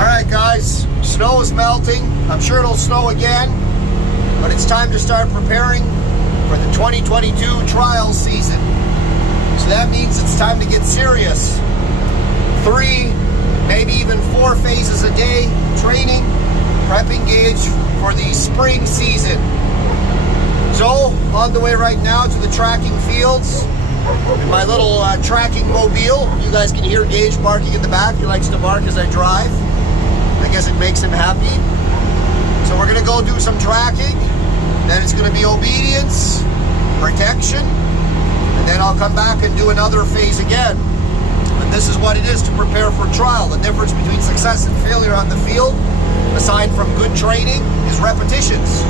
Alright guys, snow is melting. I'm sure it'll snow again, but it's time to start preparing for the 2022 trial season. So that means it's time to get serious. 3, maybe even 4 phases a day training, prepping Gage for the spring season. So, on the way right now to the tracking fields in my little tracking mobile. You guys can hear Gage barking in the back. He likes to bark as I drive. I guess it makes him happy. So we're gonna go do some tracking. Then it's gonna be obedience, protection, and then I'll come back and do another phase again. And this is what it is to prepare for trial. The difference between success and failure on the field, aside from good training, is repetitions.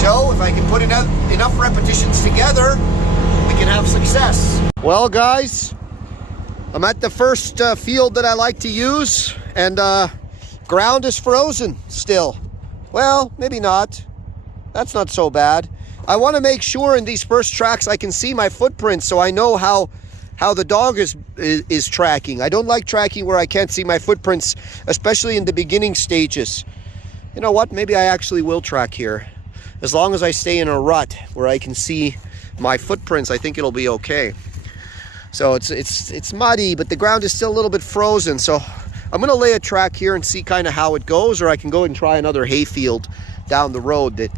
So if I can put enough repetitions together, we can have success. Well guys, I'm at the first field that I like to use, and ground is frozen still. Well, maybe not. That's not so bad. I want to make sure in these first tracks I can see my footprints so I know how the dog is tracking. I don't like tracking where I can't see my footprints, especially in the beginning stages. You know what? Maybe I actually will track here. As long as I stay in a rut where I can see my footprints, I think it'll be okay. So it's muddy, but the ground is still a little bit frozen. So I'm gonna lay a track here and see kind of how it goes, or I can go and try another hay field down the road. That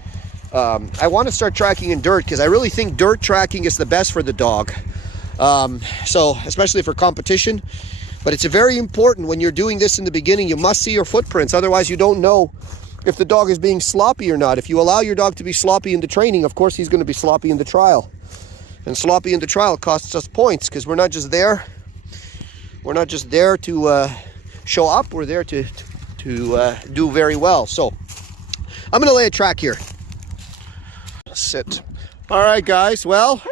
I want to start tracking in dirt because I really think dirt tracking is the best for the dog. So especially for competition, but it's very important when you're doing this in the beginning. You must see your footprints, otherwise you don't know if the dog is being sloppy or not. If you allow your dog to be sloppy in the training, of course he's going to be sloppy in the trial. And sloppy in the trial costs us points because we're not just there to show up. We're there to do very well. So I'm going to lay a track here. Sit. All right, guys. Well,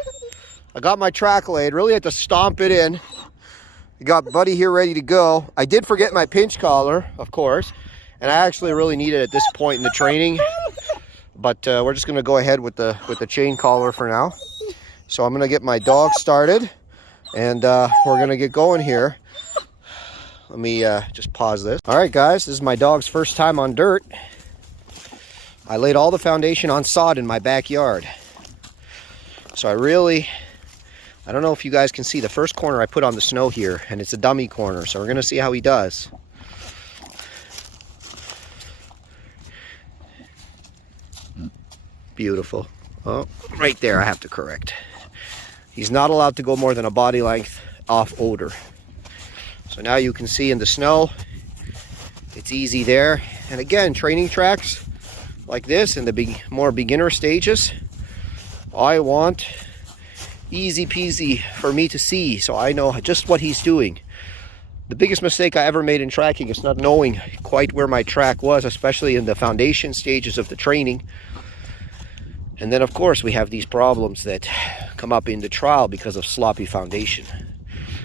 I got my track laid. Really had to stomp it in. I got Buddy here ready to go. I did forget my pinch collar, of course. And I actually really need it at this point in the training, but we're just going to go ahead with the chain collar for now. So I'm going to get my dog started, and we're going to get going here. Let me just pause this. All right, guys, this is my dog's first time on dirt. I laid all the foundation on sod in my backyard. So I don't know if you guys can see the first corner I put on the snow here, and it's a dummy corner. So we're going to see how he does. Beautiful. Oh, right there I have to correct. He's not allowed to go more than a body length off odor. So now you can see in the snow, it's easy there. And again, training tracks like this in the more beginner stages, I want easy peasy for me to see so I know just what he's doing. The biggest mistake I ever made in tracking is not knowing quite where my track was, especially in the foundation stages of the training. And then, of course, we have these problems that come up in the trial because of sloppy foundation.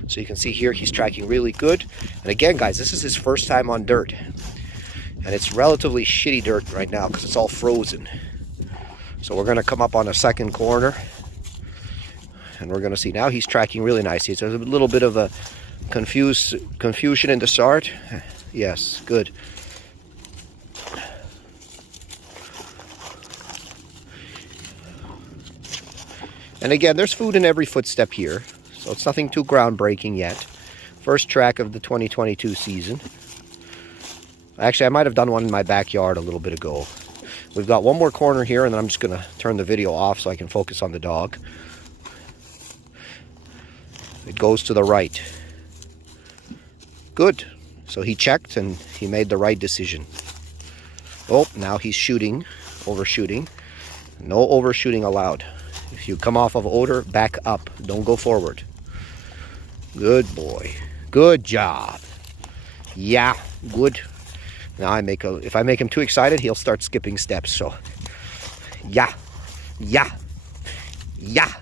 So you can see here he's tracking really good. And again, guys, this is his first time on dirt. And it's relatively shitty dirt right now because it's all frozen. So we're going to come up on a second corner. And we're going to see now he's tracking really nicely. There's a little bit of a confusion in the start. Yes, good. And again, there's food in every footstep here, so it's nothing too groundbreaking yet. First track of the 2022 season. Actually, I might have done one in my backyard a little bit ago. We've got one more corner here, and then I'm just going to turn the video off so I can focus on the dog. It goes to the right. Good. So he checked, and he made the right decision. Oh, now he's shooting, overshooting. No overshooting allowed. If you come off of odor, back up. Don't go forward. Good boy. Good job. Yeah, good. Now if I make him too excited, he'll start skipping steps. So, yeah, yeah, yeah.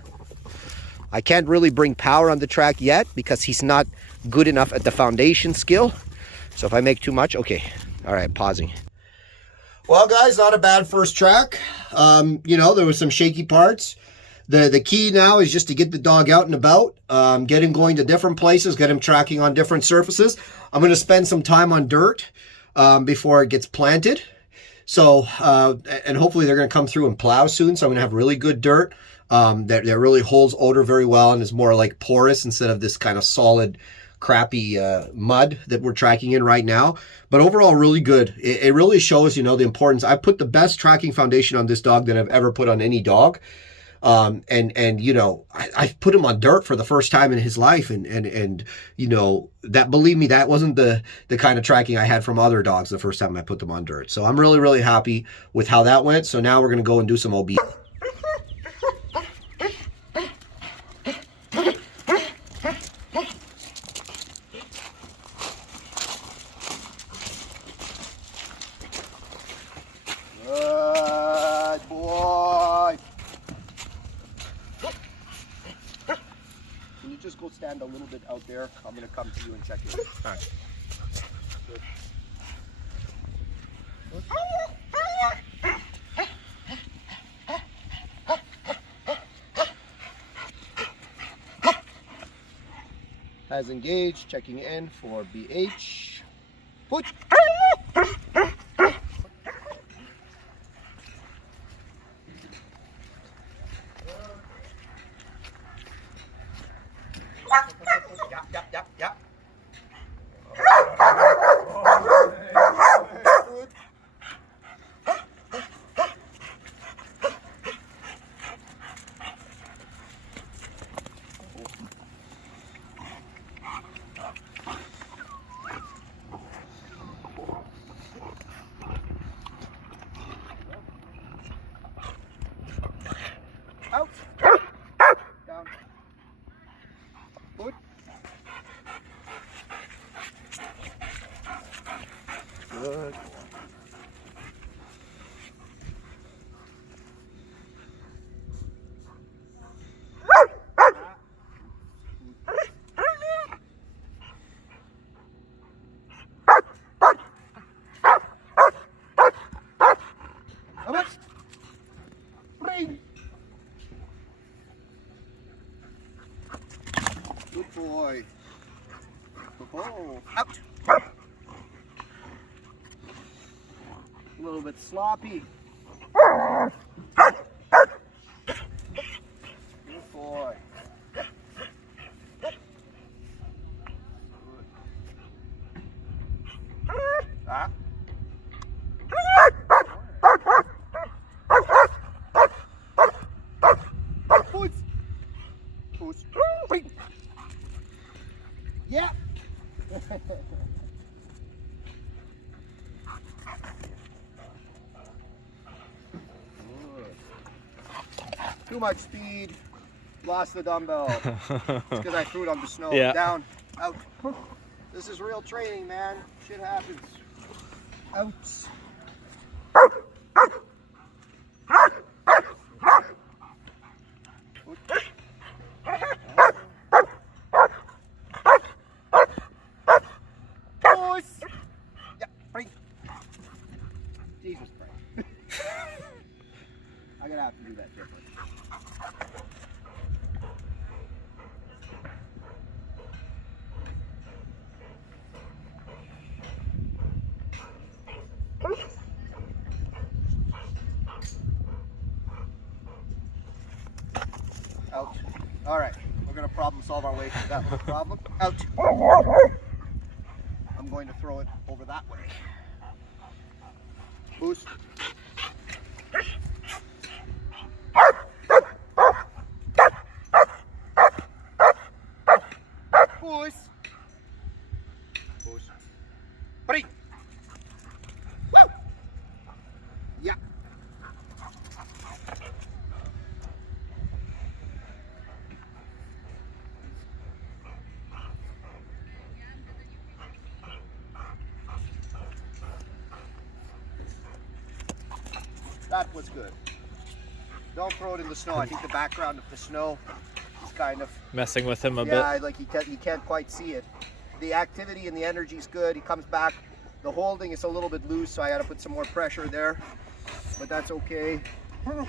I can't really bring power on the track yet because he's not good enough at the foundation skill. So if I make too much, okay. All right, pausing. Well, guys, not a bad first track. You know, there was some shaky parts. The key now is just to get the dog out and about, get him going to different places, get him tracking on different surfaces. I'm going to spend some time on dirt. before it gets planted. So, and hopefully they're going to come through and plow soon. So I'm going to have really good dirt that really holds odor very well and is more like porous instead of this kind of solid, crappy mud that we're tracking in right now. But overall, really good. It really shows, you know, the importance. I put the best tracking foundation on this dog that I've ever put on any dog. And you know, I put him on dirt for the first time in his life, and you know, that, believe me, that wasn't the kind of tracking I had from other dogs the first time I put them on dirt. So I'm really, really happy with how that went. So now we're going to go and do some OB. Good boy. Can you just go stand a little bit out there? I'm going to come to you and check it. All right. Good. As engaged, checking in for BH. Put. Yep. Out. Down. Good. Good. Good boy. Oh, out. A little bit sloppy. Good boy. Good. Ah. Push. Push. Yeah. Too much speed. Lost the dumbbell. It's because I threw it on the snow. Yeah. Down. Out. This is real training, man. Shit happens. Out. Jesus Christ. I'm gonna have to do that different. Out. All right, we're gonna problem solve our way through that little problem. Out. I'm going to throw it over that way. Boost. Boost. Boost. Bring. Woo. Yeah. That was good. Don't throw it in the snow. I think the background of the snow is kind of messing with him a bit. Yeah, like you can't quite see it. The activity and the energy is good. He comes back. The holding is a little bit loose, so I got to put some more pressure there. But that's okay.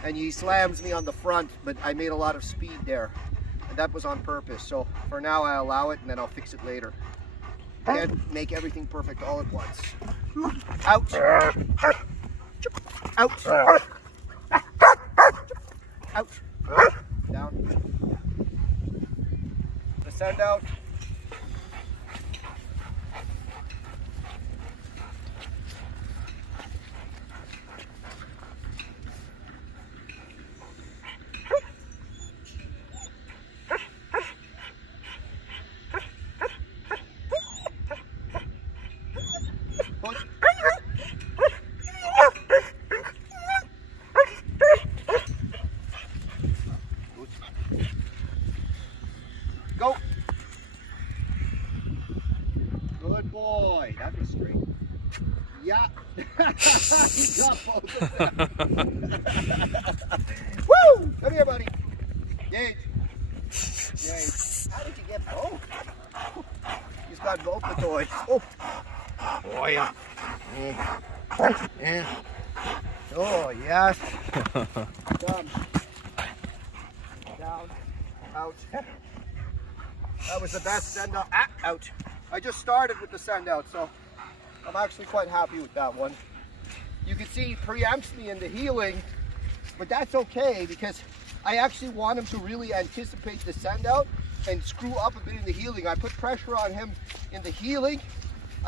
And he slams me on the front, but I made a lot of speed there. And that was on purpose. So for now, I allow it, and then I'll fix it later. Can't make everything perfect all at once. Out. Out. Out. Down. The send out. Go. Good boy. That was straight. Yeah. He got both of them. Woo! Come here, buddy. Gage. Gage. How did you get both? He's got both the toys. Oh. Oh, yeah. Yeah. Oh, yes. Come. Down. Out. That was the best send out. Out. I just started with the send out, so I'm actually quite happy with that one. You can see he preempts me in the healing, but that's okay because I actually want him to really anticipate the send out and screw up a bit in the healing. I put pressure on him in the healing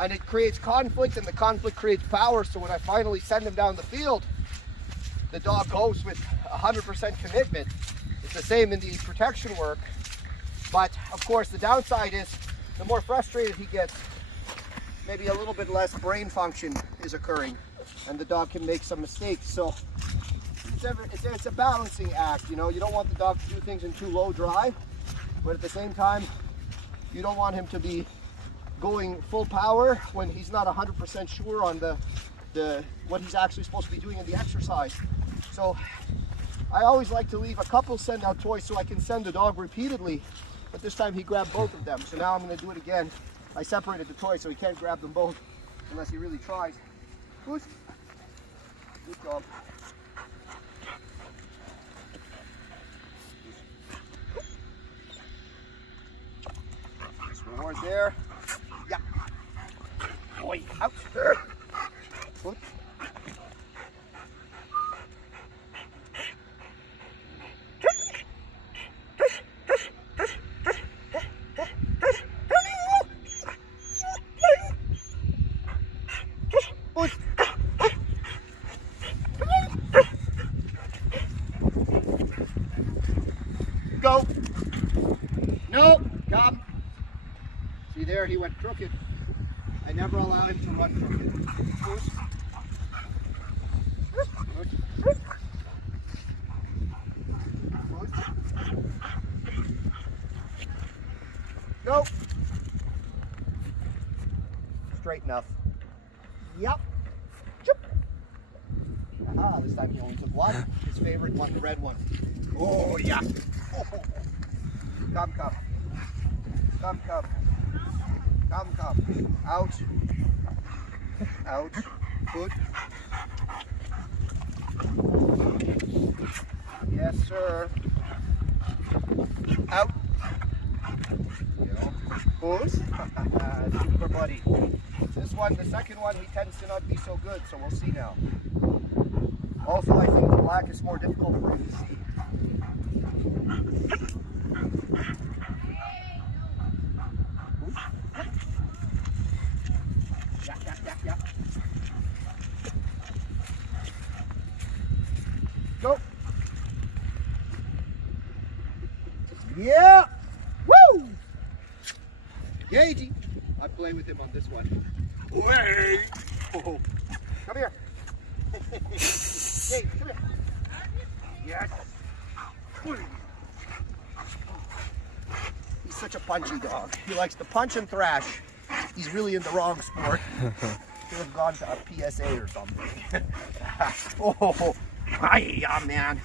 and it creates conflict, and the conflict creates power. So when I finally send him down the field, the dog goes with 100% commitment. It's the same in the protection work. But of course, the downside is the more frustrated he gets, maybe a little bit less brain function is occurring, and the dog can make some mistakes. So it's a balancing act. You know, you don't want the dog to do things in too low drive, but at the same time, you don't want him to be going full power when he's not 100% sure on the what he's actually supposed to be doing in the exercise. So I always like to leave a couple send out toys so I can send the dog repeatedly. But this time he grabbed both of them, so now I'm going to do it again. I separated the toys so he can't grab them both unless he really tries. Good. Good job. Nice reward there. Yeah. Boy, out. Good. Go. No, come. See there, he went crooked. I never allow him to run crooked. Push. Push. Go. Straight enough. Yep. Ah, this time he only took one. His favorite one, the red one. Oh, yeah. Oh. Come, come. Come, come. Come, come. Out. Out. Good. Yes, sir. Out. Good. Super buddy. This one, the second one, he tends to not be so good, so we'll see now. Also, I think the black is more difficult for him to see. Yeah. Go. Yeah. Woo. Gagey. I play with him on this one. Way. Oh. Come here. Hey, come here. Yes. He's such a punchy dog. He likes to punch and thrash. He's really in the wrong sport. Should have gone to a PSA or something. Oh, yeah, man.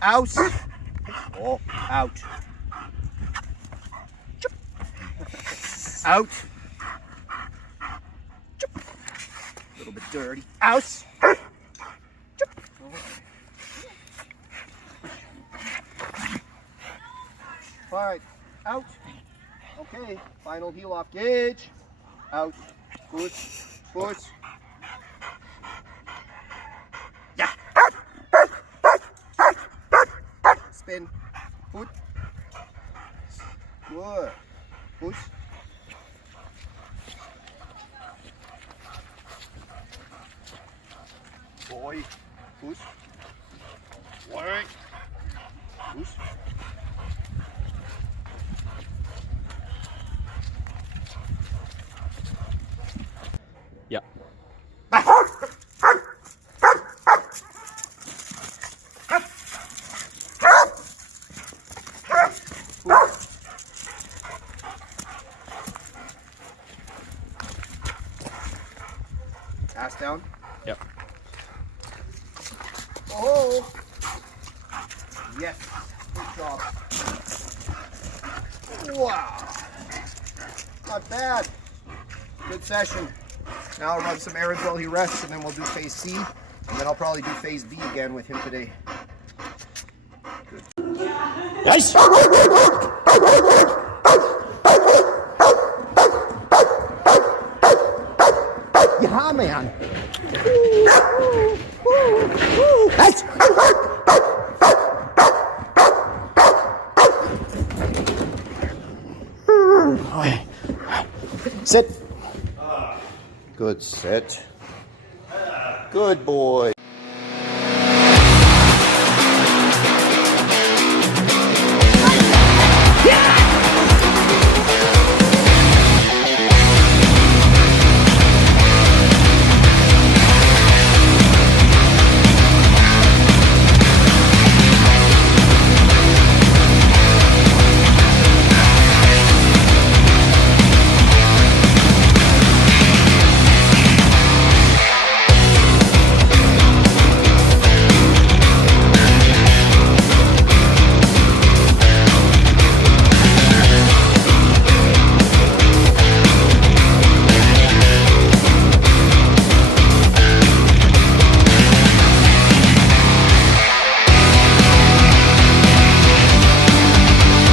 Out. Oh, out. Out. A little bit dirty. Out. All right, out. Okay, final heel off Gage. Out. Push, push, in. Put. Good. Push. Boy. Push. Work. Push. Yeah. Ass down. Yep. Oh. Yes. Good job. Wow. Not bad. Good session. Now I'll run some errands while he rests, and then we'll do phase C, and then I'll probably do phase B again with him today. Good. Nice! Yeah, man. Nice! Okay. Sit. Good sit. Good boy.